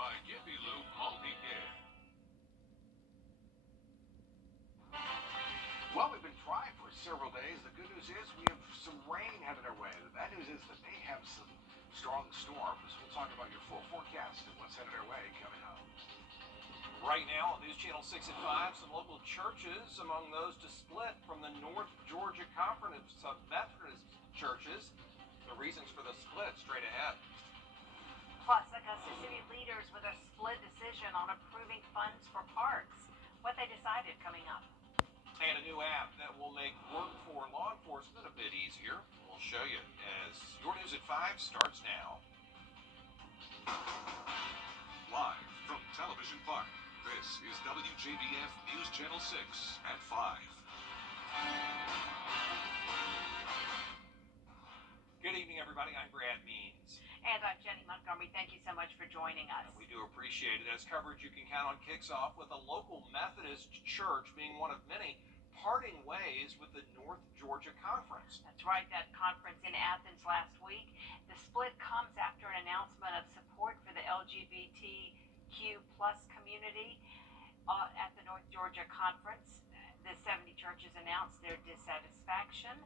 by Wjbf Multi-Care. Well, we've been trying for several days. The good news is we have some rain headed our way. The bad news is that they have some strong storms. We'll talk about your full forecast and what's headed our way coming up. Right now on News Channel 6 at 5, some local churches among those to split from the North Georgia Conference of Methodist churches. The reasons for the split straight ahead. Plus, Augusta City leaders with a split decision on approving funds for parks. What they decided coming up. And a new app that will make work for law enforcement a bit easier. We'll show you as your News at 5 starts now. Live from Television Park, this is Wjbf News Channel 6 at 5. Good evening, everybody. I'm Brad Means. And I'm Jenny Montgomery. Thank you so much for joining us. And we do appreciate it. As coverage you can count on kicks off with a local Methodist church being one of many parting ways with the North Georgia Conference. That's right, that conference in Athens last week. The split comes after an announcement of support for the LGBTQ plus community at the North Georgia Conference. The 70 churches announced their dissatisfaction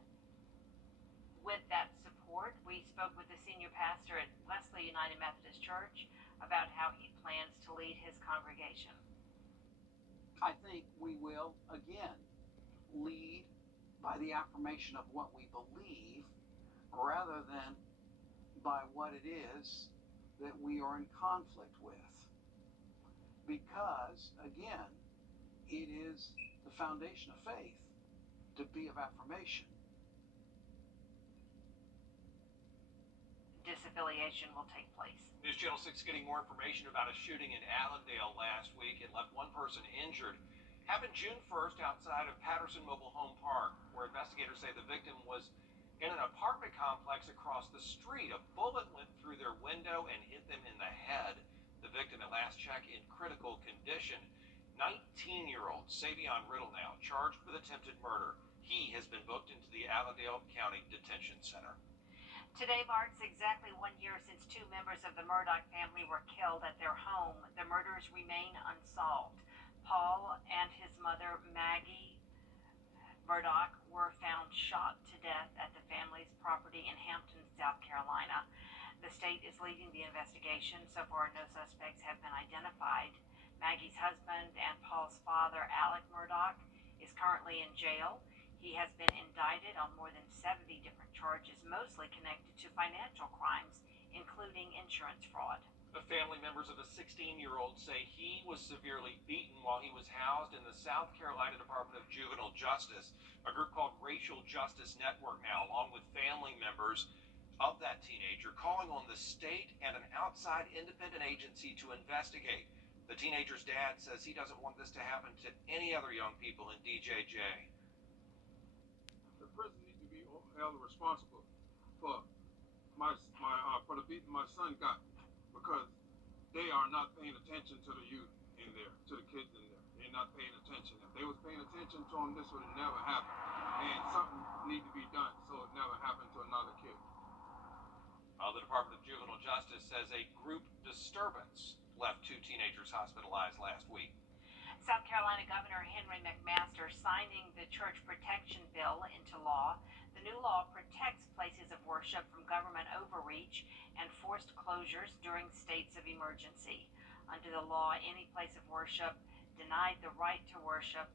with that support. We spoke with the senior pastor at Wesley United Methodist Church about how he plans to lead his congregation. I think we will, again, lead by the affirmation of what we believe rather than by what it is that we are in conflict with. Because, again, it is the foundation of faith to be of affirmation. Disaffiliation will take place. News Channel 6 getting more information about a shooting in Allendale last week. It left one person injured. Happened June 1st outside of Patterson Mobile Home Park, where investigators say the victim was in an apartment complex across the street. A bullet went through their window and hit them in the head. The victim at last check in critical condition. 19-year-old Savion Riddle now charged with attempted murder. He has been booked into the Allendale County Detention Center. Today marks exactly 1 year since two members of the Murdaugh family were killed at their home. The murders remain unsolved. Paul and his mother, Maggie Murdaugh, were found shot to death at the family's property in Hampton, South Carolina. The state is leading the investigation. So far, no suspects have been identified. Maggie's husband and Paul's father, Alec Murdaugh, is currently in jail. He has been indicted on more than 70 different charges, mostly connected to financial crimes, including insurance fraud. The family members of a 16-year-old say he was severely beaten while he was housed in the South Carolina Department of Juvenile Justice, a group called Racial Justice Network now, along with family members of that teenager, calling on the state and an outside independent agency to investigate. The teenager's dad says he doesn't want this to happen to any other young people in DJJ. The prison needs to be held responsible for the beating my son got, because they are not paying attention to the youth in there, to the kids in there. They're not paying attention. If they was paying attention to them, this would have never happened. And something need to be done so it never happened to another kid. The Department of Juvenile Justice says a group disturbance left two teenagers hospitalized last week. South Carolina Governor Henry McMaster signing the church protection bill into law. The new law protects places of worship from government overreach and forced closures during states of emergency. Under the law, any place of worship denied the right to worship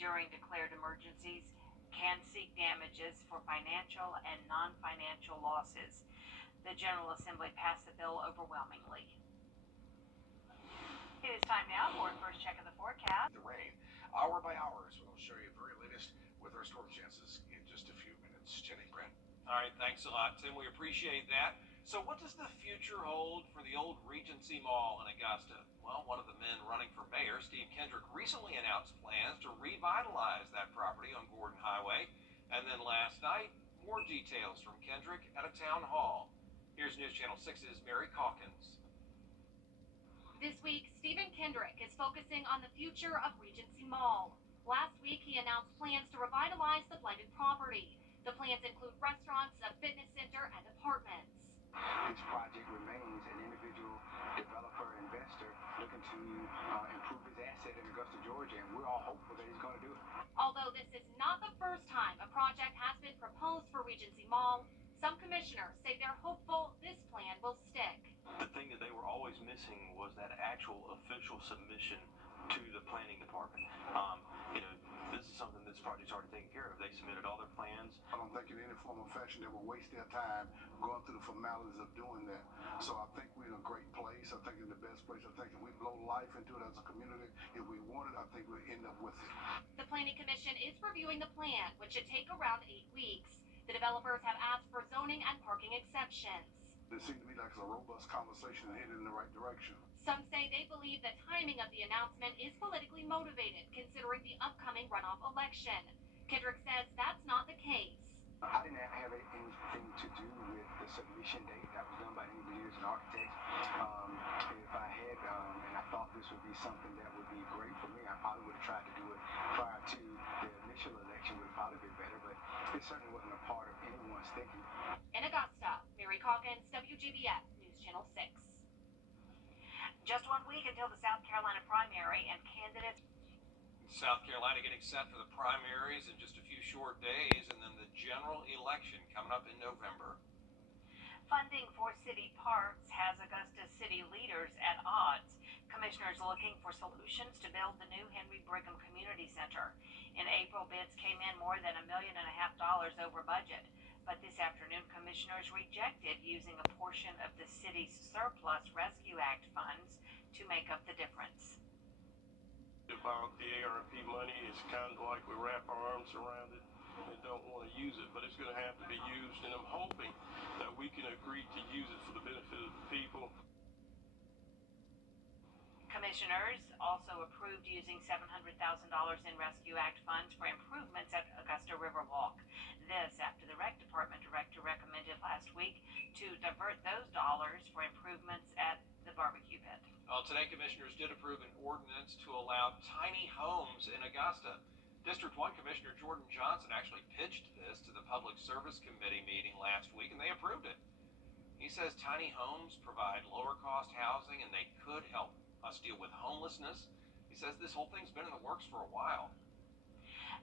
during declared emergencies can seek damages for financial and non-financial losses. The General Assembly passed the bill overwhelmingly. It is time now for a first check of the forecast. The rain, hour by hour, is what I'll show you the very latest with our storm chances in just a few minutes. Jenny, Brent. All right, thanks a lot, Tim. We appreciate that. So what does the future hold for the old Regency Mall in Augusta? Well, one of the men running for mayor, Steve Kendrick, recently announced plans to revitalize that property on Gordon Highway. And then last night, more details from Kendrick at a town hall. Here's News Channel 6's Mary Calkins. This week, Stephen Kendrick is focusing on the future of Regency Mall. Last week, he announced plans to revitalize the blighted property. The plans include restaurants, a fitness center, and apartments. This project remains an individual developer investor Georgia, and we're all hopeful that he's going to do it. Although this is not the first time a project has been proposed for Regency Mall, some commissioners say they're hopeful this plan will stick. The thing that they were always missing was that actual official submission to the planning department. This is something this project's already taken care of. They submitted all their plans. I don't think in any form or fashion they will waste their time going through the formalities of doing that. So I think we're in a great place. I think in the best place. I think if we blow life into it as a community, if we want it, I think we'll end up with it. The Planning Commission is reviewing the plan, which should take around 8 weeks. The developers have asked for zoning and parking exceptions. It seems to me like it's a robust conversation and headed in the right direction. Some say they believe the timing of the announcement is politically motivated, considering the upcoming runoff election. Kendrick says that's not the case. I didn't have anything to do with the submission date that was done by engineers and architects. If I had, and I thought this would be something that would be great for me, I probably would have tried to do it prior to the initial election. Would have probably been better, but it certainly wasn't a part of anyone's thinking. In Augusta, Mary Calkins, WJBF News Channel 6. Just 1 week until the South Carolina primary, and candidates. South Carolina getting set for the primaries in just a few short days, and then the general election coming up in November. Funding for city parks has Augusta city leaders at odds. Commissioners looking for solutions to build the new Henry Brigham Community Center. In April, bids came in more than $1.5 million over budget. But this afternoon, commissioners rejected using a portion of the city's surplus Rescue Act funds to make up the difference. About the ARP money, it's kind of like we wrap our arms around it and don't want to use it, but it's going to have to be used, and I'm hoping that we can agree to use it for the benefit of the people. Commissioners also approved using $700,000 in Rescue Act funds for improvements at Augusta Riverwalk. This after the Rec Department director recommended last week to divert those dollars for improvements at the barbecue pit. Well, today, commissioners did approve an ordinance to allow tiny homes in Augusta. District 1 Commissioner Jordan Johnson actually pitched this to the Public Service Committee meeting last week, and they approved it. He says tiny homes provide lower-cost housing, and they could help us deal with homelessness. He says this whole thing's been in the works for a while.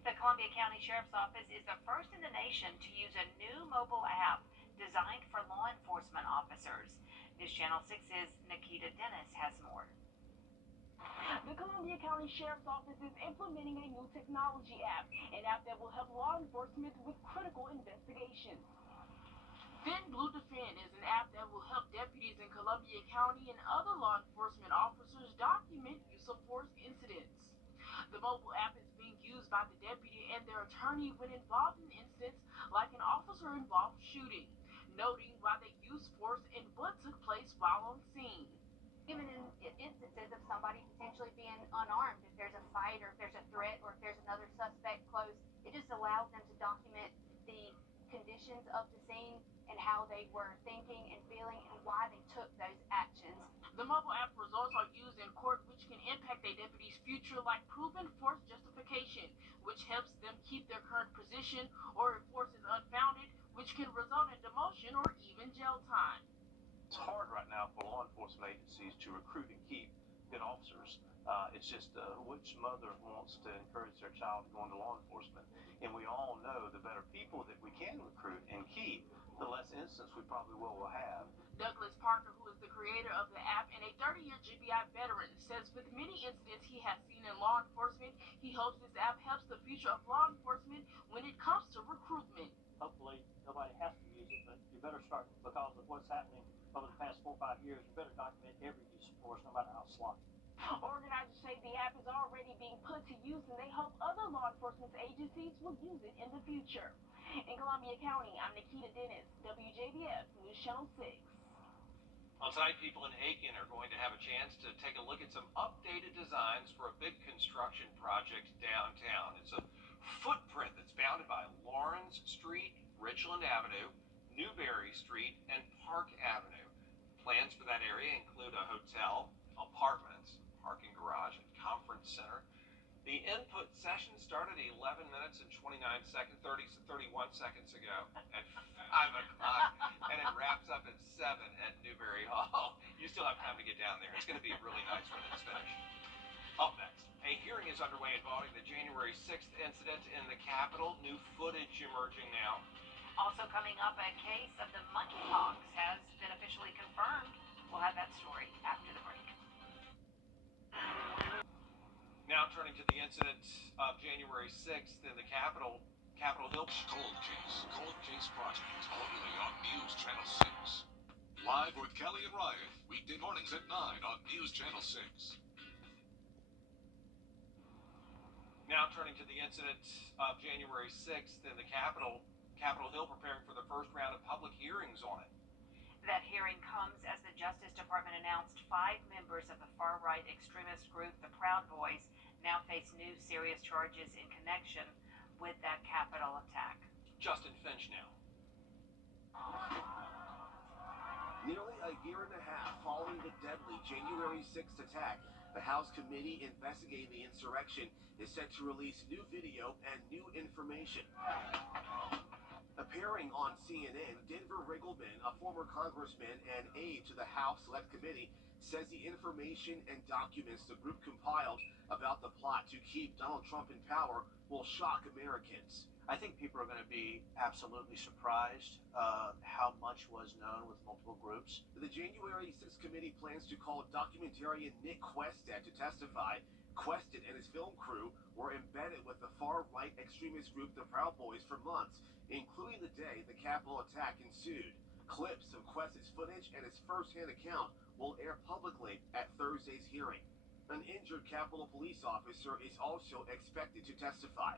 The Columbia County Sheriff's Office is the first in the nation to use a new mobile app designed for law enforcement officers. News Channel 6's Nikita Dennis has more. The Columbia County Sheriff's Office is implementing a new technology app, an app that will help law enforcement with critical investigations. Blue Defend is an app that will help deputies in Columbia County and other law enforcement officers document use of force incidents. The mobile app is being used by the deputy and their attorney when involved in incidents like an officer-involved shooting, noting why they used force and what took place while on scene. Even in instances of somebody potentially being unarmed, if there's a fight or if there's a threat or if there's another suspect close, it just allows them to document the conditions of the scene and how they were thinking and feeling and why they took those actions. The mobile app results are used in court, which can impact a deputy's future, like proven force justification, which helps them keep their current position, or if force is unfounded, which can result in demotion or even jail time. It's hard right now for law enforcement agencies to recruit and keep good officers. It's just which mother wants to encourage their child to go into law enforcement? And we all know the better people that we can recruit and keep, the less incidents we probably will have. Douglas Parker, who is the creator of the app and a 30-year GBI veteran, says with many incidents he has seen in law enforcement, he hopes this app helps the future of law enforcement when it comes to recruitment. Hopefully nobody has to use it, but you better start, because of what's happening over the past 4 or 5 years, you better document every use of force, no matter how slight. Organizers say the app is already being put to use, and they hope other law enforcement agencies will use it in the future. In Columbia County, I'm Nikita Dennis, WJBF News Channel 6. Well, tonight, people in Aiken are going to have a chance to take a look at some updated designs for a big construction project downtown. It's a footprint that's bounded by Lawrence Street, Richland Avenue, Newberry Street, and Park Avenue. Plans for that area include a hotel, apartments, parking garage, and conference center. The input session started 11 minutes and 31 seconds ago at 5 o'clock, and it wraps up at 7 at Newberry Hall. You still have time to get down there. It's going to be really nice when it's finished. Up next, a hearing is underway involving the January 6th incident in the Capitol. New footage emerging now. Also coming up, a case of the monkeypox has been officially confirmed. We'll have that story after the break. Now turning to the incident of January 6th in the Capitol Hill. Cold Case Project, only on News Channel 6. Live with Kelly and Ryan, weekday mornings at 9 on News Channel 6. Now turning to the incident of January 6th in the Capitol Hill, preparing for the first round of public hearings on it. That hearing comes as the Justice Department announced 5 members of the far-right extremist group, the Proud Boys, now face new serious charges in connection with that Capitol attack. Justin Finch now. Nearly a year and a half following the deadly January 6th attack, the House committee investigating the insurrection is set to release new video and new information. Appearing on CNN, Denver Riggleman, a former congressman and aide to the House Select Committee, says the information and documents the group compiled about the plot to keep Donald Trump in power will shock Americans. I think people are going to be absolutely surprised how much was known with multiple groups. The January 6th committee plans to call documentarian Nick Quested to testify. Quested and his film crew were embedded with the far-right extremist group the Proud Boys for months, including the day the Capitol attack ensued. Clips of Quested's footage and his first-hand account will air publicly at Thursday's hearing. An injured Capitol police officer is also expected to testify.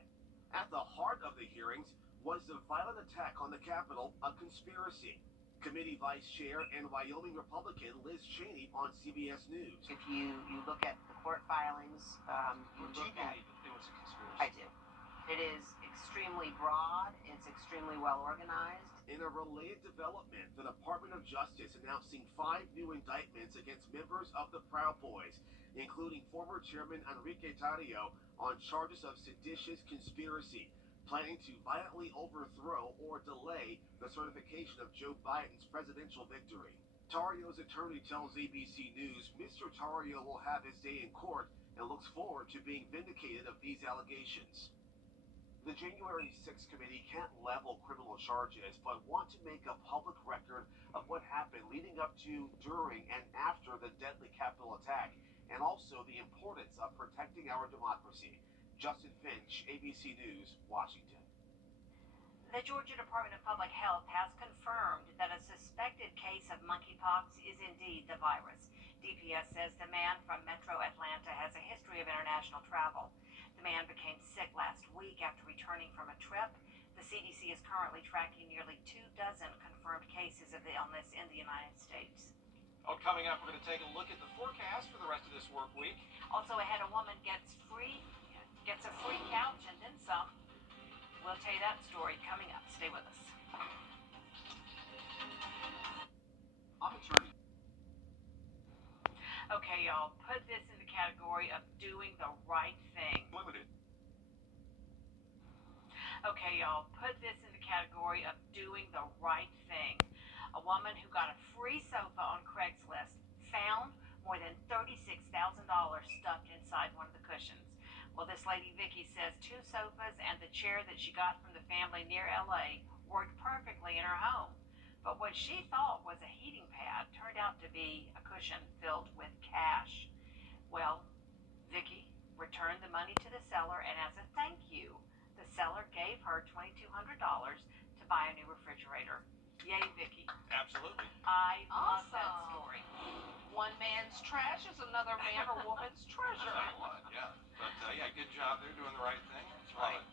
At the heart of the hearings was the violent attack on the Capitol a conspiracy. Committee Vice Chair and Wyoming Republican Liz Cheney on CBS News. If you look at the court filings, you Do you look at... believe that it was a conspiracy? I do. It is extremely broad. It's extremely well organized. In a related development, the Department of Justice announcing 5 new indictments against members of the Proud Boys, including former Chairman Enrique Tarrio on charges of seditious conspiracy, planning to violently overthrow or delay the certification of Joe Biden's presidential victory. Tarrio's attorney tells ABC News Mr. Tarrio will have his day in court and looks forward to being vindicated of these allegations. The January 6th committee can't level criminal charges, but want to make a public record of what happened leading up to, during, and after the deadly Capitol attack, and also the importance of protecting our democracy. Justin Finch, ABC News, Washington. The Georgia Department of Public Health has confirmed that a suspected case of monkeypox is indeed the virus. DPS says the man from Metro Atlanta has a history of international travel. The man became sick last week after returning from a trip. The CDC is currently tracking nearly 24 confirmed cases of the illness in the United States. Oh, coming up, we're going to take a look at the forecast for the rest of this work week. Also ahead, a woman gets a free couch and then some. We'll tell you that story coming up. Stay with us. I'm attorney. Okay, y'all, put this in the category of doing the right thing. Limited. Okay, y'all, put this in the category of doing the right thing. A woman who got a free sofa on Craigslist found more than $36,000 stuffed inside one of the cushions. Well, this lady Vicky says 2 sofas and the chair that she got from the family near LA worked perfectly in her home. But what she thought was a heating pad turned out to be a cushion filled with cash. Well, Vicky returned the money to the seller, and as a thank you, the seller gave her $2,200 to buy a new refrigerator. Yay, Vicky. Absolutely. I love that Awesome. story. One man's trash is another man or woman's I'll treasure. tell you what, yeah. But, yeah, good job. They're doing the right thing. That's Right.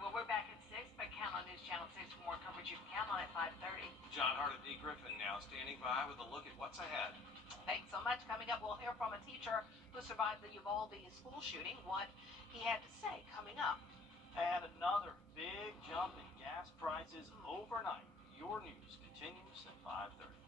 Well, we're back at 6, but count on News Channel 6 for more coverage you can count on at 5:30. John Hart of D. Griffin now standing by with a look at what's ahead. Thanks so much. Coming up, we'll hear from a teacher who survived the Uvalde school shooting, what he had to say coming up. And another big jump in gas prices overnight. Your news continues at 5:30.